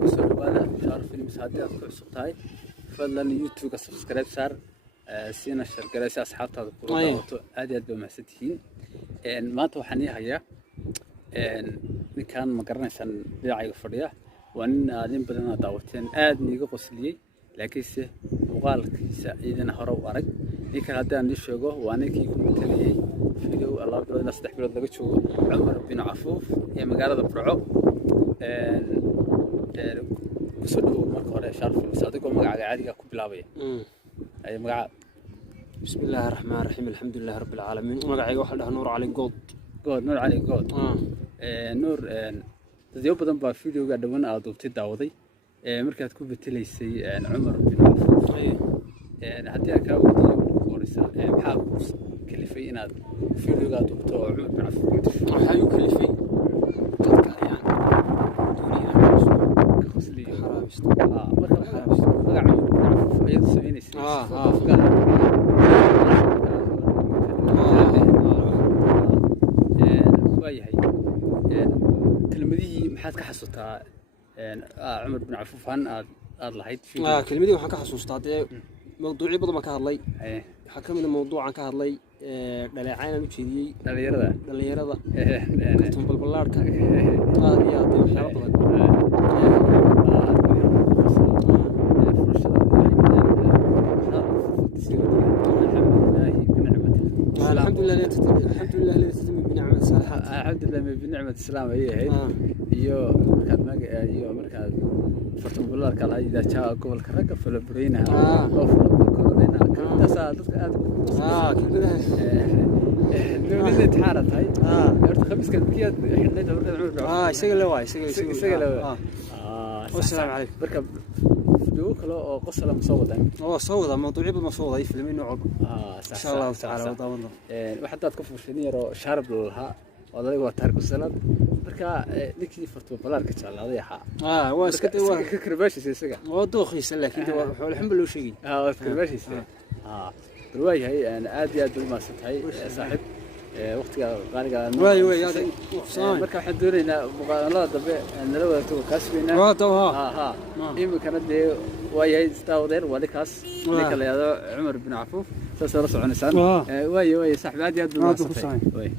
kusoo dhawaada Shaar Films haddii aad ku cusub tahay fadlan YouTube-ga subscribe saar siina share garaysa asxaabtaada ku daawato aad iyo aad bay mahadsantihiin maanta waxaan hayaa ninkan ma garanaysan dhinacayga fadhiya waa nin badan aad daawateen aad niiga qosliyay laakiinse muuqaalkiisa idin hore u arag ninkan haddaan ii sheego waa ninkii ku metelayay video Allah bilood ilaa 3 bilood laga joogo Cumar bin Cafuuf ee magaalada Burco kusoo dhawow marka hore Shaar Films adigoo magacaaga caadiga ku bilaabaya ay magaca bismillahir rahmaanir rahiim alxamdulillahi rabbil caalamiin magacayga waxa dhahaa Nuur Cali Good Nuur Cali Good Nuur dadyo badan baa videoga dhawan aad duubtay daawaday markaad ku betelaysay Cumar bin Cafuuf haddii aad ka weydiiyo qoraysa maxaa ku kalifay inaad videoga duubto Cumar bin Cafuuf waxa uu kalifay dadka ayaan كلمتي maxaad ka xasuutaa Cumar bin Cafuuf aan aad lahayd كلمتي waxaan ka xasuustaa mawduucyo badan ka hadlay waxa kamid ah mawduucan ka hadlay dhaleecayn u jeediyay dhalinyarada kartoon balbalaarka aad iyo aad waxyaabo badan الحمد لله الذي تتم بنعمة الصالحات الحمد لله بنعمة السلام هي iyo markaad fartan bularka la ida jaa gobolka raga Falabrina oo Falabrina kaasa dadka aad نولد حارة هاي خمس كلمات حنيت ورد isaga la waay isaga la والسلام عليكم بركب فيديو كله قصة مصودا صودا موضوعي بمصودا فيلمين نوع صح ان شاء الله تعالى وضامن وحتى تكفوا شنيرو شارب لها وضلي وترك السلام بركا نكي فرتو بلارك ان شاء الله ضيحه waa iska waa kirbaashis isaga waa dooqiisa laakiin wuxuu alxamdu loo sheegay kirbaashis ruwaayay aan aad iyo aad u maasantay saaxib waqtiga qaaliga way marka waxaan doonaynaa muuqaalada dambe nala wadaagto kaasbina imikana dee waayay istaawdeer walikaas ninka la yiraahdo Cumar bin Cafuuf soo soconaysaan way saaxib aad iyo aad u maasantay